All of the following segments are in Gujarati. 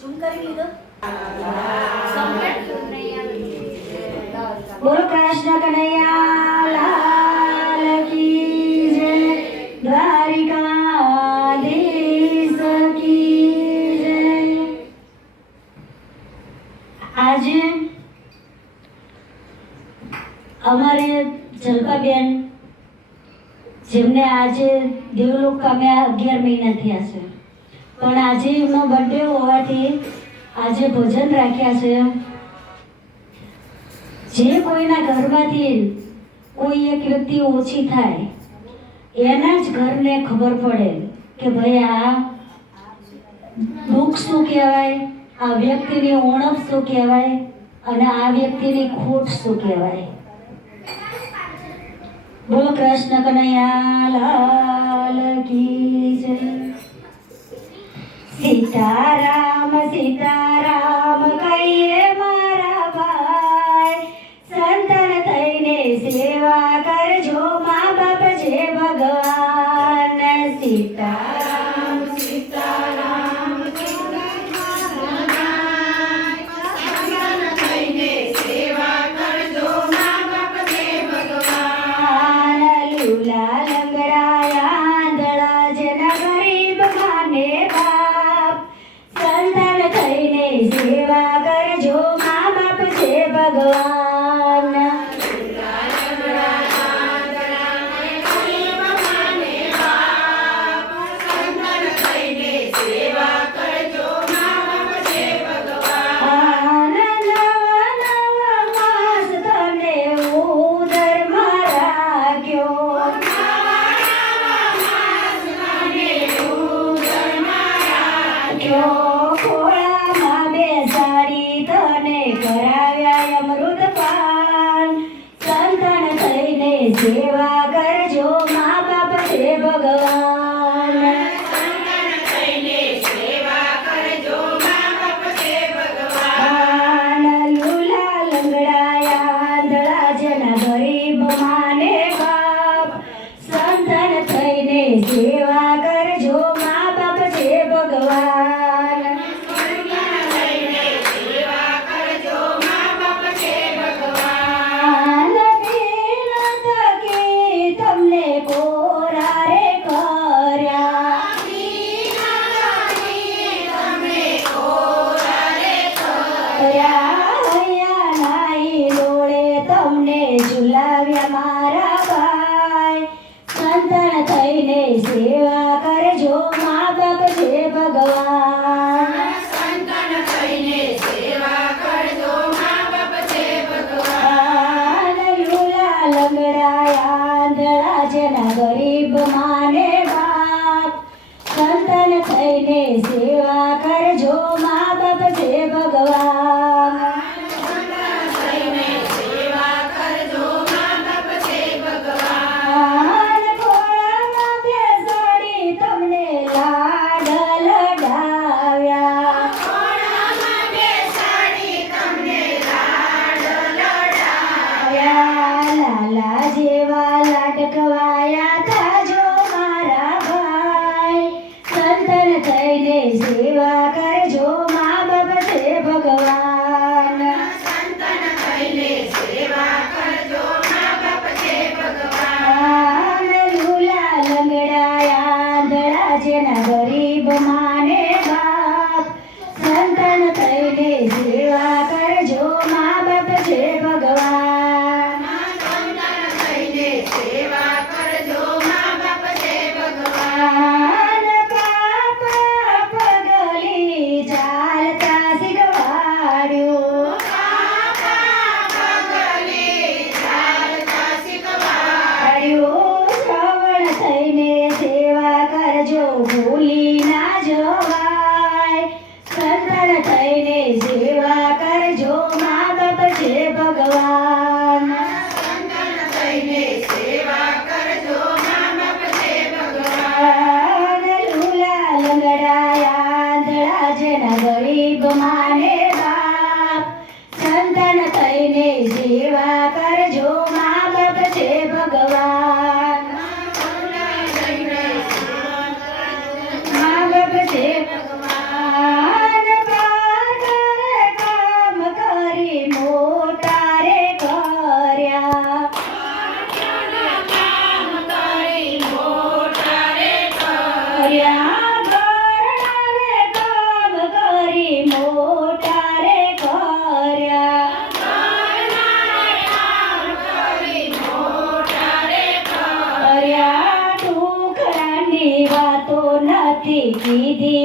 ઝૂમ કરી લીધો બોલો કૃષ્ણ કનૈયા દ્વારિકા દેશ આજે અમારે જલપાબેન, જેમને આજે દેવલોક કામે અગિયાર મહિના થયા છે. પણ આજે એમનો બર્થડે હોવાથી આજે ભોજન રાખ્યા છે. જે કોઈના ઘરમાંથી કોઈ એક વ્યક્તિ ઓછી થાય, એના જ ઘરને ખબર પડે કે ભાઈ આ દુઃખ શું કહેવાય, આ વ્યક્તિની ઓળખ શું કહેવાય, અને આ વ્યક્તિની ખોટ શું કહેવાય. બોલો કૃષ્ણ કનૈયા લાલ કી સીતારામ સીતારામ કહીએ ที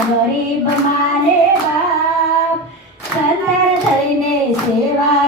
ગરીબ મારે બાપ. સંતાન થઈને સેવા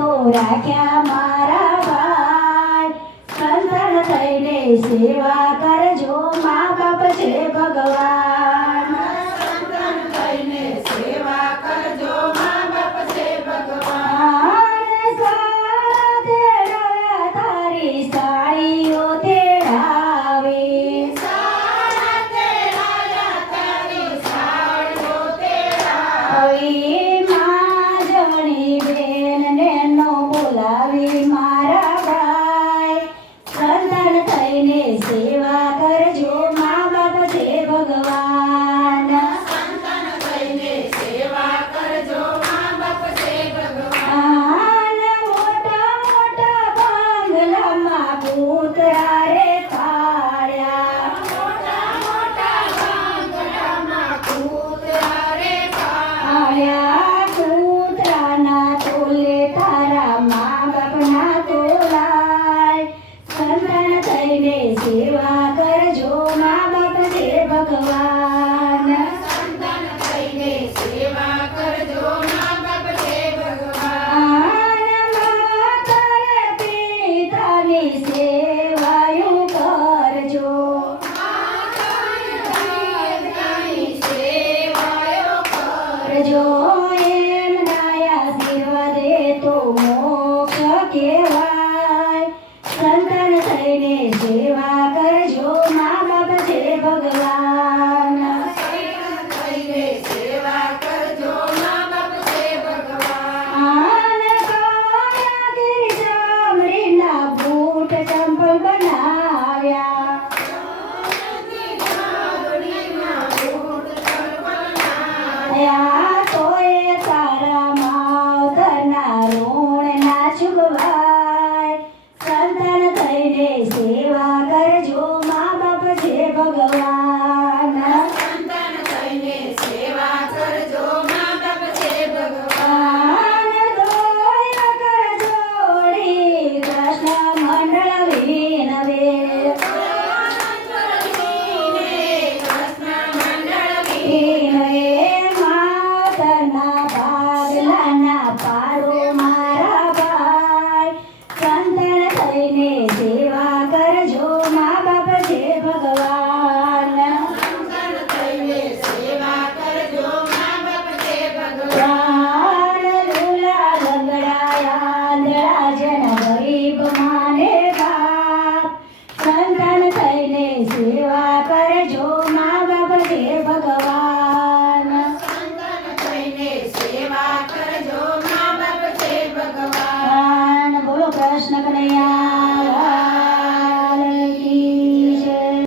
તો રાખ્યા મારા ભાઈ. સંતન થઈને સેવા કરજો મા બાપ છે ભગવાન. સંતન થઈને ભગવાન. સાડીઓ તેડાવે. સારા preguntan